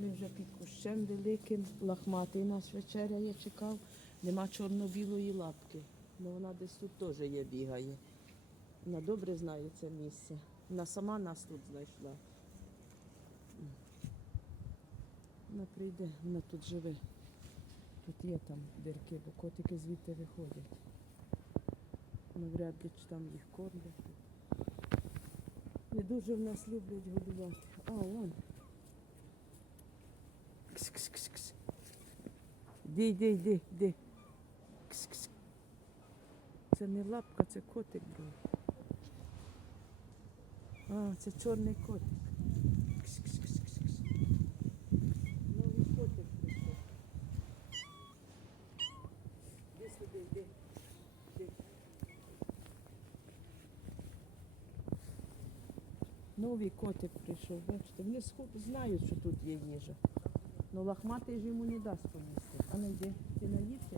Ми вже під кущем великим, лахматий нас вечеряє, чекав. Нема чорно-білої лапки. Ну вона десь тут теж є, бігає. Вона добре знає це місце. Вона сама нас тут знайшла. Вона прийде, вона тут живе. Тут є там дірки, бо котики звідти виходять. Навряд ли чи там їх кормлять. Не дуже в нас люблять годувати. А, вон. Йди, йди, йди, йди. Кс-кс. Це не лапка, це котик був. А, це чорний котик. Кс-кс-кс-кс-кс. Новий котик прийшов. Іди сюди. Йди. Новий котик прийшов, бачите. Вони знають, що тут є їжа. Ну лохматий ж йому не дасть помісти. А не йди, ти наївся?